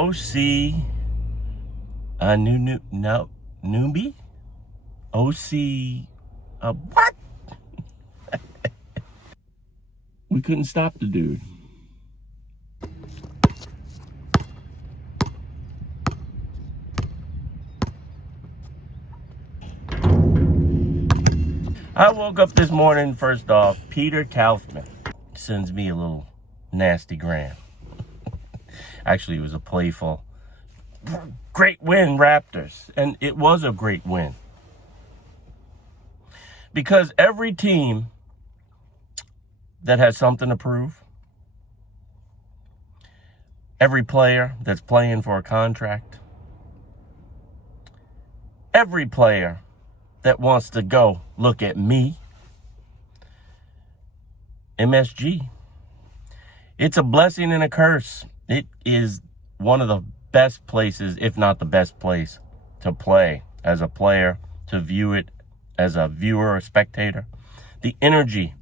OC, newbie? OC, what? We couldn't stop the dude. I woke up this morning, first off, Peter Kaufman sends me a little nasty gram. Actually, it was a playful, great win, Raptors. And it was a great win. Because every team that has something to prove, every player that's playing for a contract, every player that wants to go, look at me, MSG. It's a blessing and a curse. It is one of the best places, if not the best place, to play as a player, to view it as a viewer or spectator. The energy,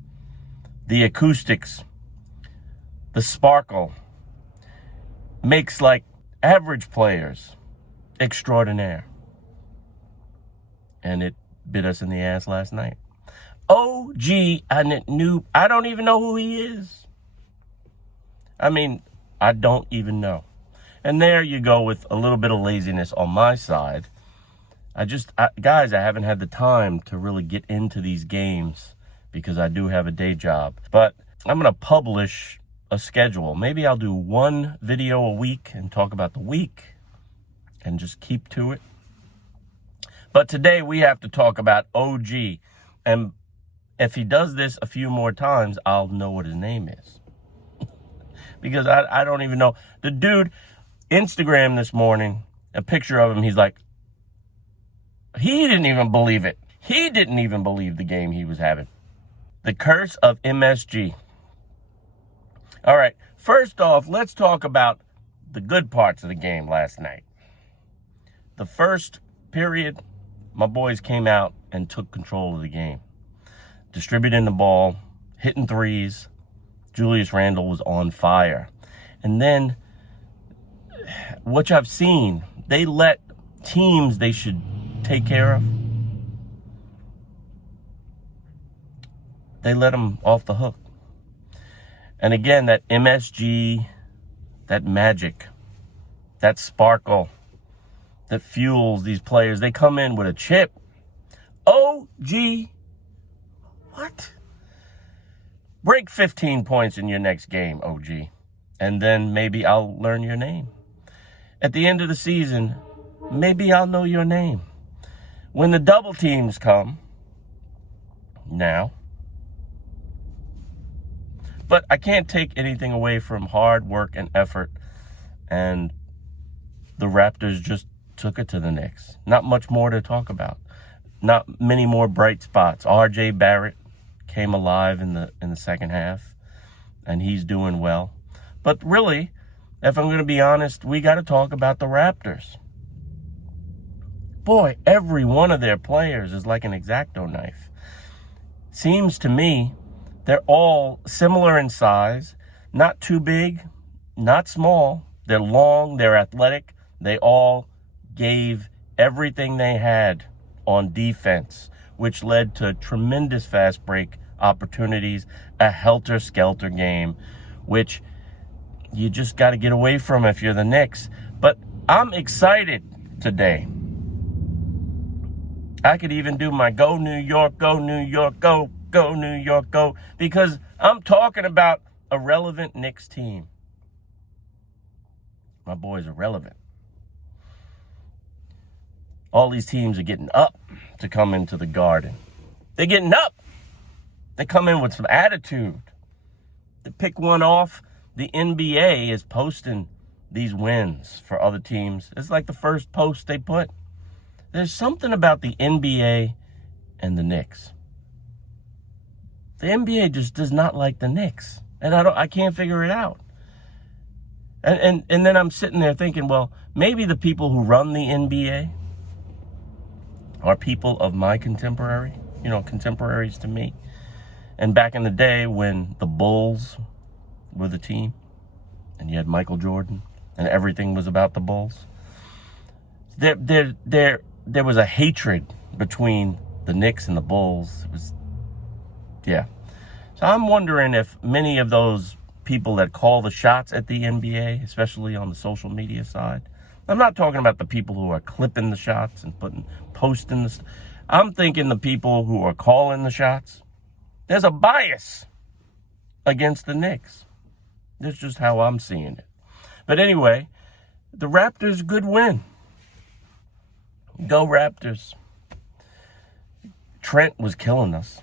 the acoustics, the sparkle makes like average players extraordinaire. And it bit us in the ass last night. OG, I don't even know who he is. I mean, I don't even know. And there you go with a little bit of laziness on my side. Guys, I haven't had the time to really get into these games because I do have a day job. But I'm going to publish a schedule. Maybe I'll do one video a week and talk about the week and just keep to it. But today we have to talk about OG. And if he does this a few more times, I'll know what his name is. Because I don't even know. The dude, Instagram this morning, a picture of him, he's like, he didn't even believe it. He didn't even believe the game he was having. The curse of MSG. All right, first off, let's talk about the good parts of the game last night. The first period, my boys came out and took control of the game. Distributing the ball, hitting threes. Julius Randle was on fire. And then, which I've seen, they let teams they should take care of, they let them off the hook. And again, that MSG, that magic, that sparkle that fuels these players, they come in with a chip. OG, what? Break 15 points in your next game, OG, and then maybe I'll learn your name. At the end of the season, maybe I'll know your name. When the double teams come, now. But I can't take anything away from hard work and effort, and the Raptors just took it to the Knicks. Not much more to talk about. Not many more bright spots. R.J. Barrett came alive in the second half, and he's doing well. But really, if I'm going to be honest, we got to talk about the Raptors. Boy, every one of their players is like an X-Acto knife. Seems to me they're all similar in size, not too big, not small. They're long, they're athletic. They all gave everything they had on defense, which led to tremendous fast break opportunities, a helter-skelter game, which you just got to get away from if you're the Knicks. But I'm excited today. I could even do my go New York, go New York, go New York, go, because I'm talking about a relevant Knicks team. My boys are relevant. All these teams are getting up to come into the Garden. They're getting up. They come in with some attitude. To pick one off, the NBA is posting these wins for other teams. It's like the first post they put. There's something about the NBA and the Knicks. The NBA just does not like the Knicks. And I can't figure it out. And then I'm sitting there thinking, well, maybe the people who run the NBA are people of my contemporaries to me. And back in the day when the Bulls were the team, and you had Michael Jordan and everything was about the Bulls. There was a hatred between the Knicks and the Bulls. It was, yeah. So I'm wondering if many of those people that call the shots at the NBA, especially on the social media side, I'm not talking about the people who are clipping the shots and posting this. I'm thinking the people who are calling the shots. There's a bias against the Knicks. That's just how I'm seeing it. But anyway, the Raptors, good win. Go Raptors. Trent was killing us.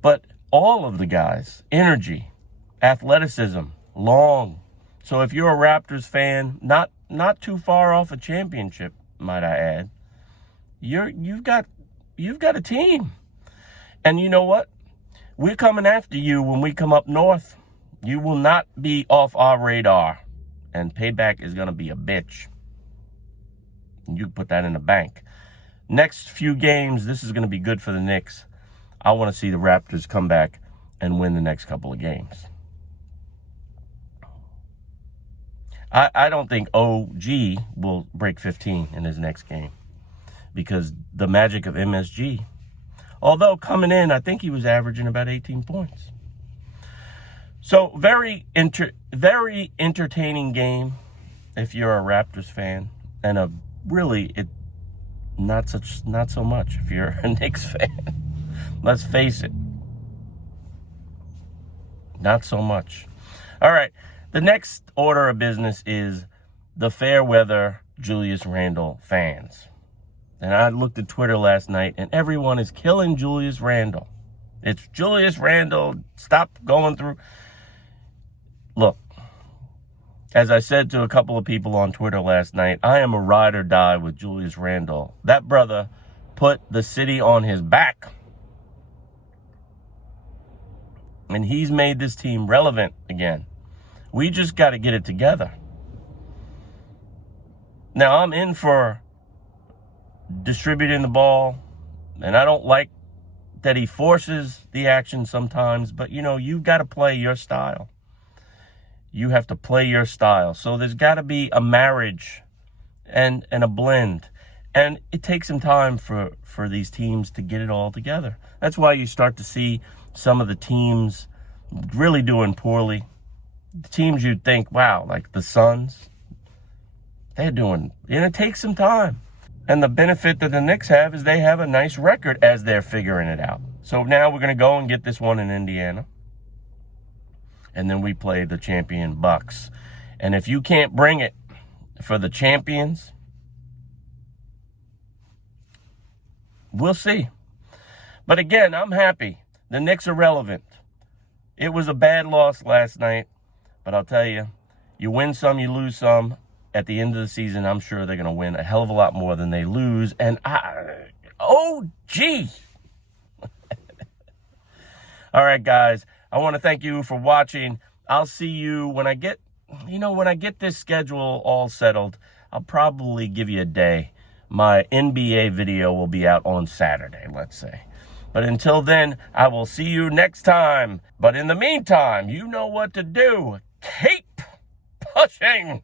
But all of the guys, energy, athleticism, long. So if you're a Raptors fan, not too far off a championship, might I add, you've got a team. And you know what? We're coming after you when we come up north. You will not be off our radar. And payback is going to be a bitch. You can put that in the bank. Next few games, this is going to be good for the Knicks. I want to see the Raptors come back and win the next couple of games. I don't think OG will break 15 in his next game because the magic of MSG. Although coming in, I think he was averaging about 18 points. So very entertaining game if you're a Raptors fan, and not so much if you're a Knicks fan. Let's face it. Not so much. All right. The next order of business is the fair weather Julius Randle fans. And I looked at Twitter last night, and everyone is killing Julius Randle. It's Julius Randle. Stop going through. Look, as I said to a couple of people on Twitter last night, I am a ride or die with Julius Randle. That brother put the city on his back. And he's made this team relevant again. We just got to get it together. Now, I'm in for distributing the ball, and I don't like that he forces the action sometimes, but, you've got to play your style. You have to play your style. So there's got to be a marriage and a blend. And it takes some time for these teams to get it all together. That's why you start to see some of the teams really doing poorly. The teams you'd think, wow, like the Suns, and it takes some time. And the benefit that the Knicks have is they have a nice record as they're figuring it out. So now we're going to go and get this one in Indiana. And then we play the champion Bucks. And if you can't bring it for the champions, we'll see. But again, I'm happy. The Knicks are relevant. It was a bad loss last night. But I'll tell you, you win some, you lose some. At the end of the season, I'm sure they're going to win a hell of a lot more than they lose. And all right, guys, I want to thank you for watching. I'll see you when I get this schedule all settled. I'll probably give you a day. My NBA video will be out on Saturday, let's say. But until then, I will see you next time. But in the meantime, you know what to do. Keep pushing.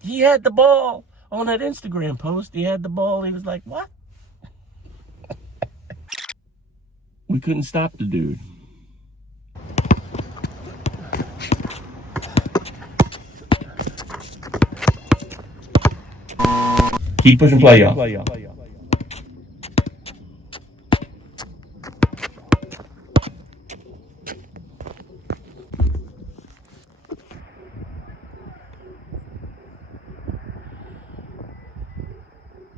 He had the ball on that Instagram post. He had the ball. He was like, what? We couldn't stop the dude. Keep pushing play, y'all.